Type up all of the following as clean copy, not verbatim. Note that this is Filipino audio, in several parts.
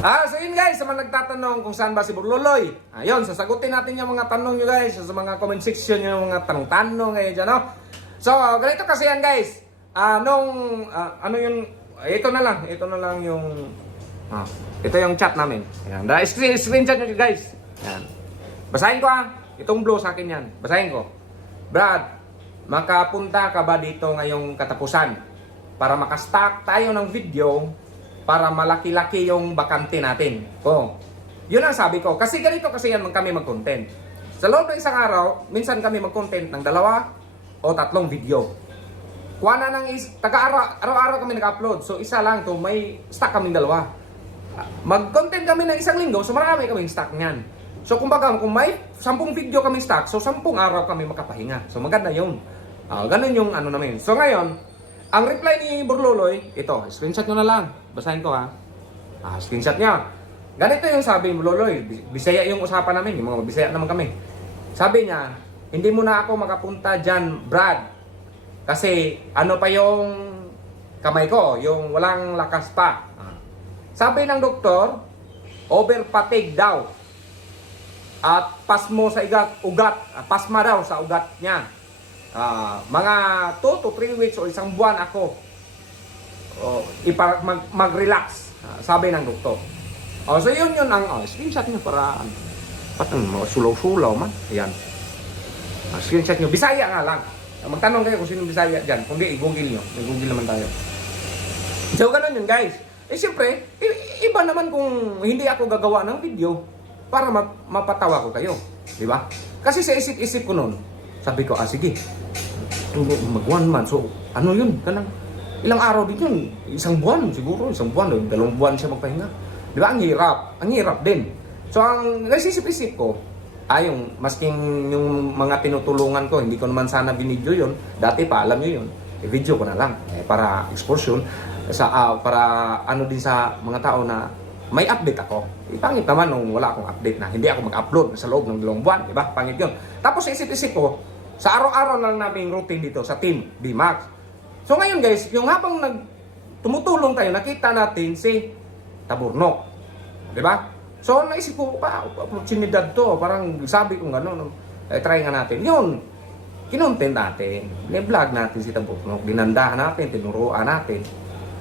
So yun guys, sa mga nagtatanong kung saan ba si Burloloy, ayun, sasagutin natin yung mga tanong nyo guys, sa mga comment section yung mga tanong-tanong ngayon dyan, no? So, ganito kasi yan guys, ano yun, ito na lang yung, ito yung chat namin. Ayan, screenshot nyo guys. Ayan. Basahin ko itong blue sa akin yan, basahin ko. Brad, makapunta ka ba dito ngayong katapusan para makastock tayo ng video para malaki-laki yung bakante natin. Yun ang sabi ko. Kasi ganito kasi yan kami mag-content. Sa loob ng isang araw, minsan kami mag-content ng 2 o 3 video. Kuha na ng araw-araw kami nag-upload. So isa lang to, may stock kaming 2. Mag-content kami ng 1 linggo, so marami kaming stock niyan. So kumbaga, kung may 10 video kami stock, so 10 araw kami makapahinga. So maganda yun. Ganun yung ano namin. So ngayon, ang reply ni Burloloy, ito, screenshot nyo na lang. Basahin ko screenshot niya. Ganito yung sabi ni Burloloy. Bisaya yung usapan namin, yung mga Bisaya naman kami. Sabi niya, hindi mo na ako makapunta dyan, Brad. Kasi ano pa yung kamay ko, yung walang lakas pa. Sabi ng doktor, over fatigue daw. At pasmo sa ugat, pasma daw sa ugat niya. Mga 2 to 3 weeks o 1 buwan ako mag-relax, sabi ng doktor. So yun ang screenshot nyo para patang sulaw-sulaw man. Ayan, screenshot nyo, Bisaya nga lang. Magtanong kayo kung sino Bisaya dyan. Kung di, i-google nyo, i-google naman tayo. So ganun yun guys. Siyempre, iba naman kung hindi ako gagawa ng video para mapatawa ko kayo, di ba? Kasi sa isip-isip ko nun, sabi ko, sige, mag 1 month. So, ano yun? Ilang araw din yun? 1 buwan siguro, 1 buwan. 2 buwan siya magpahinga. Di ba? Ang hirap din. So, ang naisisip-isip ko, yung masking yung mga tinutulungan ko, hindi ko naman sana binidyo yun. Dati pa, alam nyo yun. I-video ko na lang. Para exposure. Para ano din sa mga tao na may update ako. Pangit naman nung wala akong update na. Hindi ako mag-upload sa loob ng 2 buwan. Di ba? Pangit yun. Tapos isip-isip ko, sa araw-araw na lang namin routine dito sa Team BMAX. So ngayon guys, yung habang tumutulong tayo, nakita natin si Taburnok. Di ba? So naisip ko, opportunidad to. Parang sabi ko gano'n, try nga natin. Yun, kinontent natin. Ni-vlog natin si Taburnok. Dinandahan natin, tinuruan natin.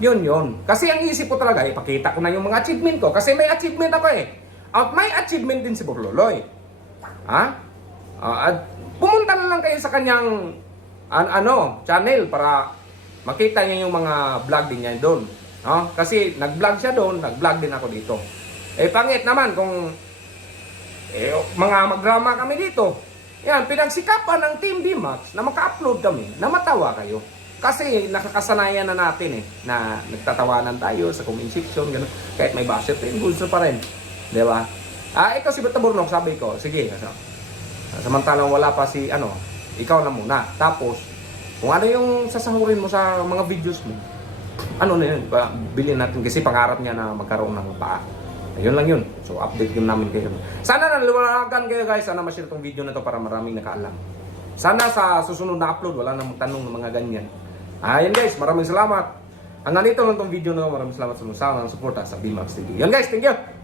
Yun. Kasi ang isip ko talaga, ipakita ko na yung mga achievement ko. Kasi may achievement ako At may achievement din si Burloloy. Pumunta na lang kayo sa kanyang channel para makita niyo yung mga vlog din niya doon. Kasi nag-vlog siya doon, nag-vlog din ako dito. Pangit naman kung mga magdrama kami dito. Yan, pinagsikapan ng Team BMAX na maka-upload kami, na matawa kayo. Kasi nakakasanayan na natin na nagtatawanan tayo sa comment section, gano'n. Kahit may basher, gusto pa rin. Di ba? Ito si Taburnok, sabi ko, sige, samantalang wala pa si ikaw na muna. Tapos, kung ano yung sasahurin mo sa mga videos mo, ano na yun, bilhin natin kasi pangarap niya na magkaroon ng paa. Ayun lang yun. So, update din namin kayo. Sana naliwanagan kayo guys. Sana ma-share itong video na to para maraming nakaalam. Sana sa susunod na upload, wala nang tanong ng mga ganyan. Yan guys, maraming salamat. Hanggang dito lang itong video na to. Maraming salamat sa mga suporta sa BMAX TV. Yan guys, thank you!